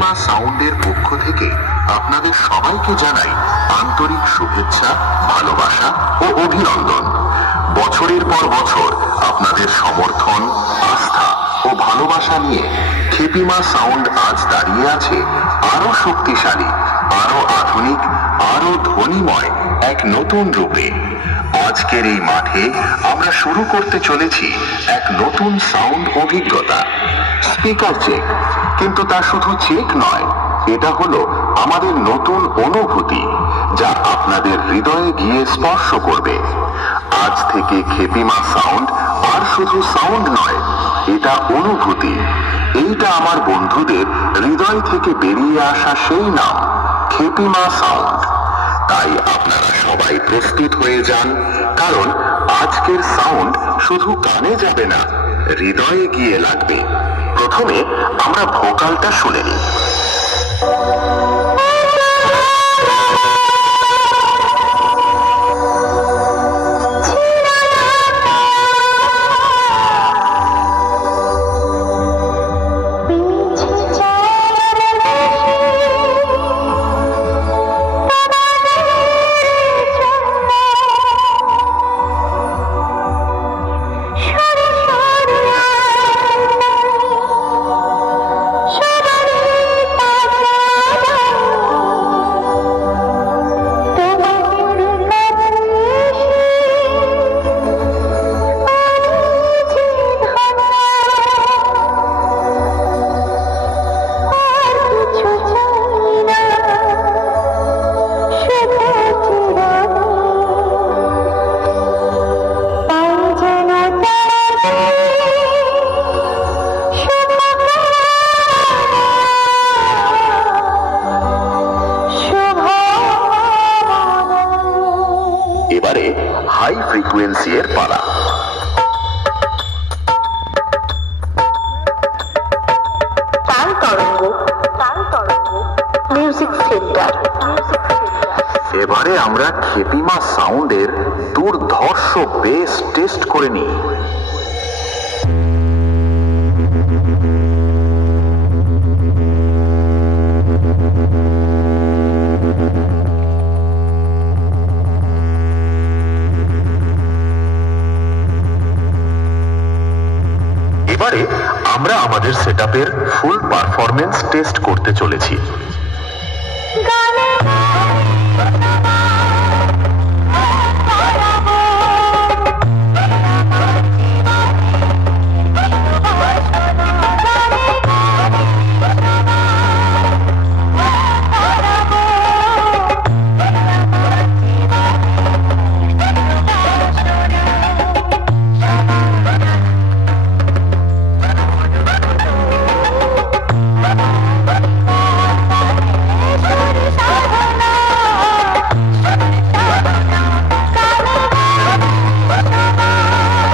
সাউন্ডের পক্ষ থেকে আপনাদের সবাইকে জানাই আন্তরিক শুভেচ্ছা, ভালোবাসা ও অভিনন্দন। বছরের পর বছর আপনাদের সমর্থন, আস্থা ও ভালোবাসা নিয়ে খেপিমা সাউন্ড আজ দাঁড়িয়ে আছে আরও শক্তিশালী আরও আধুনিক আরও ধ্বনিময় এক নতুন রূপে। আজকের এই মাঠে আমরা শুরু করতে চলেছি এক নতুন সাউন্ড অভিজ্ঞতা। স্পিকার চেক কিন্তু তা শুধু চেক নয়, এটা হলো আমাদের নতুন অনুভূতি, যা আপনাদের হৃদয়ে গিয়ে স্পর্শ করবে। আজ থেকে খেপিমা সাউন্ড আর শুধু সাউন্ড নয়, এটা অনুভূতি। এইটা আমার বন্ধুদের হৃদয় থেকে বেরিয়ে আসা সেই নাম, খেপিমা সাউন্ড তাই আপনারা সবাই প্রস্তুত হয়ে যান, কারণ আজকের সাউন্ড শুধু কানে যাবে না, হৃদয়ে গিয়ে লাগবে। প্রথমে আমরা ভোকালটা শুনে নিই। এবারে আমরা খেপিমা সাউন্ডের দুর্ধর্ষ বেস টেস্ট করে নিই। এবারে আমরা আমাদের সেটআপের ফুল পারফরমেন্স টেস্ট করতে চলেছি।